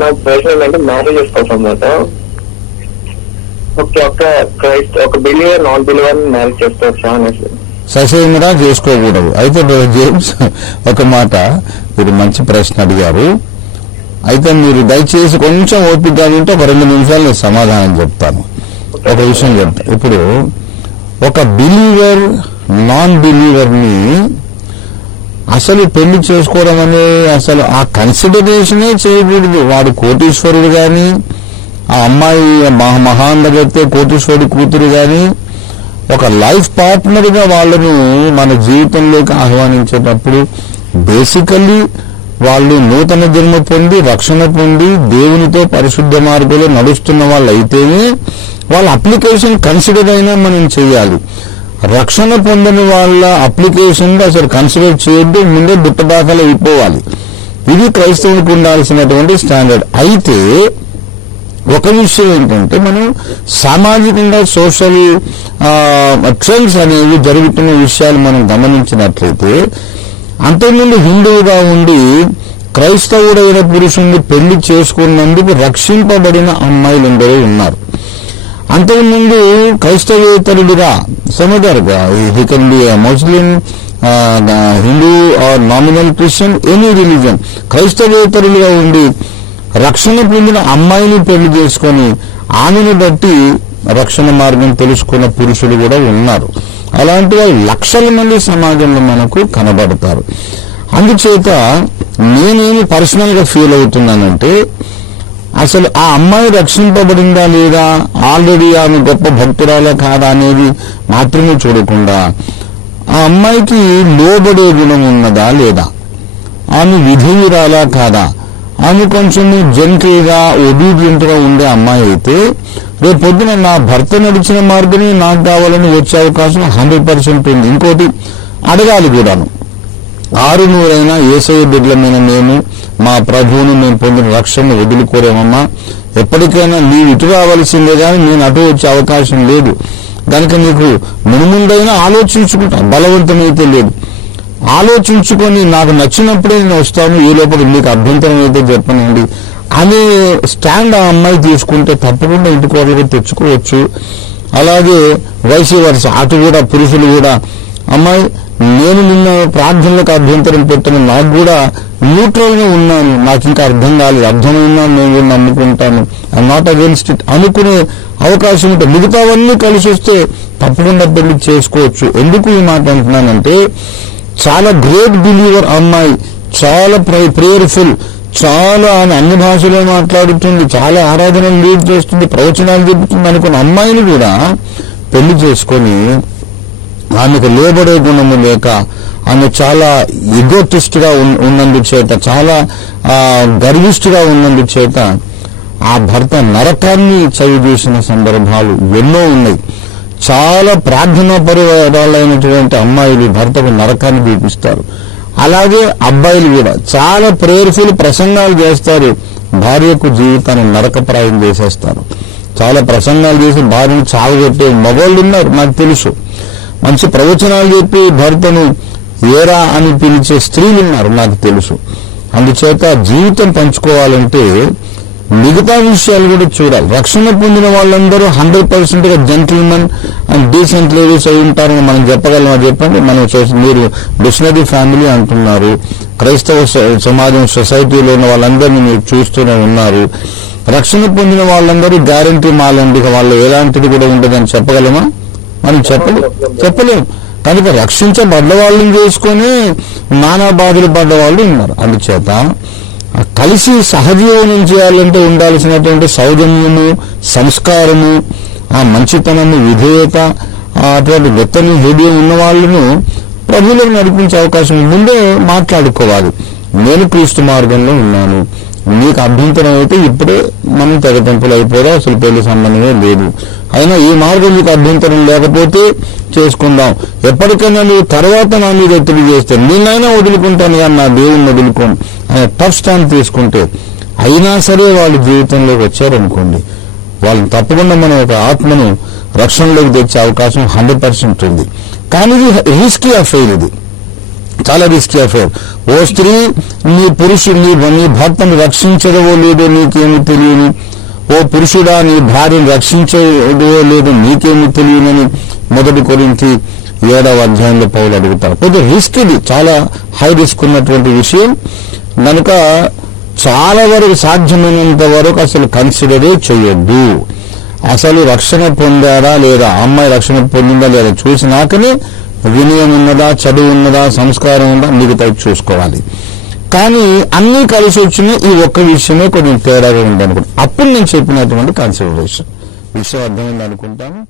నా ప్రశ్న ఏంటంటే మ్యారేజెస్ కోసం మాట. ఒక బిలీవర్ నాన్ బిలీవర్ మ్యారేజ్ చేసుకోవచ్చా అనేసి. ససేమిరా చేసుకోకూడదు. అయితే జేమ్స్ ఒక మాట, మీరు మంచి ప్రశ్న అడిగారు. అయితే మీరు దయచేసి కొంచెం ఓపికగా ఉంటే ఒక 2 నిమిషాలు నేను సమాధానం చెప్తాను. ఒక విషయం చెప్తాను. ఇప్పుడు ఒక బిలీవర్ నాన్ బిలీవర్ని అసలు పెళ్లి చేసుకోవడం అనే అసలు ఆ కన్సిడరేషనే చేయకూడదు. వాడు కోటీశ్వరుడు కానీ, ఆ అమ్మాయి మహాందగతే కోటీశ్వరుడి కూతురు కానీ, ఒక లైఫ్ పార్ట్నర్గా వాళ్ళను మన జీవితంలోకి ఆహ్వానించేటప్పుడు బేసికల్లీ వాళ్ళు నూతన జన్మ పొంది రక్షణ పొంది దేవునితో పరిశుద్ధ మార్గంలో నడుస్తున్న వాళ్ళు అయితేనే వాళ్ళ అప్లికేషన్ కన్సిడర్ అయినా మనం చేయాలి. రక్షణ పొందని వాళ్ళ అప్లికేషన్ అసలు కన్సిడర్ చేయొద్దు, ముందే బుట్టదాఖలు అయిపోవాలి. ఇది క్రైస్తవునికి ఉండాల్సినటువంటి స్టాండర్డ్. అయితే ఒక విషయం ఏంటంటే, మనం సామాజికంగా సోషల్ ట్రెండ్స్ అనేవి జరుగుతున్న విషయాలు మనం గమనించినట్లయితే, అంతకుముందు హిందువుగా ఉండి క్రైస్తవుడైన పురుషుణ్ణి పెళ్లి చేసుకున్నందుకు రక్షింపబడిన అమ్మాయిలు ఎందరో ఉన్నారు. అంతకుముందు క్రైస్తవేతరుడిగా సముదారుగా he can be Muslim, Hindu or nominal Christian, any religion, క్రైస్తవేతరులుగా ఉండి రక్షణ పొందిన అమ్మాయిని పెళ్లి చేసుకొని ఆమెను బట్టి రక్షణ మార్గం తెలుసుకున్న పురుషులు కూడా ఉన్నారు. అలాంటి వాళ్ళు లక్షల మంది సమాజంలో మనకు కనబడతారు. అందుచేత నేనేమి పర్సనల్ గా ఫీల్ అవుతున్నానంటే, అసలు ఆ అమ్మాయి రక్షింపబడిందా లేదా, ఆల్రెడీ ఆమె గొప్ప భక్తురాలా కాదా అనేది మాత్రమే చూడకుండా, ఆ అమ్మాయికి లోబడే గుణం ఉన్నదా లేదా, ఆమె విధేయురాలా కాదా, ఆమె కొంచెం జెంట్లీగా ఒబీడియంట్ గా ఉండే అమ్మాయి అయితే రేపు పొద్దున నా భర్త నడిచిన మార్గమే నాకు కావాలని వచ్చే అవకాశం 100% ఉంది. ఇంకోటి అడగాలి కూడాను, 600 యేసయ్య బిడ్డలమైన మేము మా ప్రభువును మేము పొందిన రక్షణ వదులుకోలేమమ్మా, ఎప్పటికైనా నీవు ఇటు రావాల్సిందే కానీ నేను అటు వచ్చే అవకాశం లేదు, కనుక నీకు మునుముందైనా ఆలోచించుకుంటా, బలవంతమైతే లేదు, ఆలోచించుకొని నాకు నచ్చినప్పుడే నేను వస్తాను, ఈ లోపల మీకు అభ్యంతరం అయితే చెప్పనండి అనే స్టాండ్ ఆ అమ్మాయి తీసుకుంటే తప్పకుండా ఇంటికోడలుగా తెచ్చుకోవచ్చు. అలాగే వైసీ వర్స అటు కూడా పురుషులు కూడా, అమ్మాయి నేను నిన్న ప్రార్థనలకు అభ్యంతరం పెట్టను, నాకు కూడా న్యూట్రల్ గా ఉన్నాను, నాకు ఇంకా అర్థం కాలేదు, అర్థమైనా నేను కూడా నమ్ముకుంటాను, ఐఎమ్ నాట్ అగేన్స్ట్ ఇట్ అనుకునే అవకాశం ఉంటే మిగతావన్నీ కలిసి వస్తే తప్పకుండా పెళ్లి చేసుకోవచ్చు. ఎందుకు ఈ మాట అంటున్నానంటే, చాలా గ్రేట్ బిలీవర్ అమ్మాయి, చాలా ప్రేయర్ఫుల్, చాలా అన్ని భాషలో మాట్లాడుతుంది, చాలా ఆరాధనలు లీడ్ చేస్తుంది, ప్రవచనాలు చెబుతుంది అనుకున్న అమ్మాయిని కూడా పెళ్లి చేసుకొని ఆమెకు లోబడే గుణము లేక, ఆమె చాలా ఎగోటిస్ట్ గా ఉన్నందుచేత, చాలా గర్విష్ఠుగా ఉన్నందుచేత ఆ భర్త నరకాన్ని చవిచూసిన సందర్భాలు ఎన్నో ఉన్నాయి. చాలా ప్రార్థనా పరురాలైనటువంటి అమ్మాయిలు భర్తకు నరకాన్ని చూపిస్తారు. అలాగే అబ్బాయిలు కూడా చాలా ప్రేయర్ఫుల్ ప్రసంగాలు చేస్తారు, భార్యకు జీవితాన్ని నరకప్రాయం చేసేస్తారు. చాలా ప్రసంగాలు చేసి భార్యను చావగొట్టే మగవాళ్ళు ఉన్నారు, నాకు తెలుసు. మంచి ప్రవచనాలు చెప్పి భర్తను ఏరా అని పిలిచే స్త్రీలు ఉన్నారు, నాకు తెలుసు. అందుచేత జీవితం పంచుకోవాలంటే మిగతా విషయాలు కూడా చూడాలి. రక్షణ పొందిన వాళ్ళందరూ 100% గా జెంటిల్మెన్ అండ్ డీసెంట్ లేడీస్ అయి ఉంటారని మనం చెప్పగలమా చెప్పండి? మనం మీరు మిషనరీ ఫ్యామిలీ అంటున్నారు, క్రైస్తవ సమాజం సొసైటీలో ఉన్న వాళ్ళందరినీ మీరు చూస్తూనే ఉన్నారు. రక్షణ పొందిన వాళ్ళందరూ గ్యారంటీ మాలండి, వాళ్ళు ఎలాంటిది కూడా ఉండదని చెప్పగలమా? మనం చెప్పలేము. కనుక రక్షించబడ్డ వాళ్ళని చేసుకొని నానా బాధలు పడ్డ వాళ్ళు ఉన్నారు. అందుచేత కలిసి సహజీవనం చేయాలంటే ఉండాల్సినటువంటి సౌజన్యము, సంస్కారము, ఆ మంచితనము, విధేయత, అటువంటి వెత్తని హృదయం ఉన్న వాళ్ళను ప్రభువులకు నడిపించే అవకాశం ముందే మాట్లాడుకోవాలి. నేను క్రీస్తు మార్గంలో ఉన్నాను, నీకు అభ్యంతరం అయితే ఇప్పుడే మనం తెగతింపులు అయిపోదా, అసలు పెళ్లి సంబంధమే లేదు, అయినా ఈ మార్గం నీకు అభ్యంతరం లేకపోతే చేసుకుందాం, ఎప్పటికైనా నువ్వు తర్వాత నా మీద ఒత్తిడి చేస్తే నేనైనా వదులుకుంటాను కానీ నా దేవుని వదులుకోను అనే టఫ్ స్టాండ్ తీసుకుంటే, అయినా సరే వాళ్ళ జీవితంలోకి వచ్చారనుకోండి, వాళ్ళని తప్పకుండా మనం ఒక ఆత్మను రక్షణలోకి తెచ్చే అవకాశం 100% ఉంది. కానీ ఇది రిస్కీ అఫైర్, ఇది చాలా రిస్కీ అఫేర్. ఓ స్త్రీ నీ నీ భర్తను రక్షించడవో లేదో నీకేమి తెలియని, ఓ పురుషుడా నీ భార్యను రక్షించడో లేదో నీకేమి తెలియనని 1 కొరింథీ 7వ అధ్యాయంలో పౌలు అడుగుతారు. కొద్దిగా రిస్క్, ఇది చాలా హై రిస్క్ ఉన్నటువంటి విషయం కనుక చాలా వరకు సాధ్యమైనంత వరకు అసలు కన్సిడరే చేయొద్దు. అసలు రక్షణ పొందారా లేదా, అమ్మాయి రక్షణ పొందిందా లేదా చూసినాకనే వినయం ఉన్నదా, చదువు ఉన్నదా, సంస్కారం ఉందా, మిగతా చూసుకోవాలి. కానీ అన్నీ కలిసి వచ్చిన ఈ ఒక్క విషయమే కొంచెం తేడాగా ఉందనుకుంటా. అప్పుడు నేను చెప్పినటువంటి కన్సిడరేషన్ విషయం అర్థమైంది అనుకుంటాను.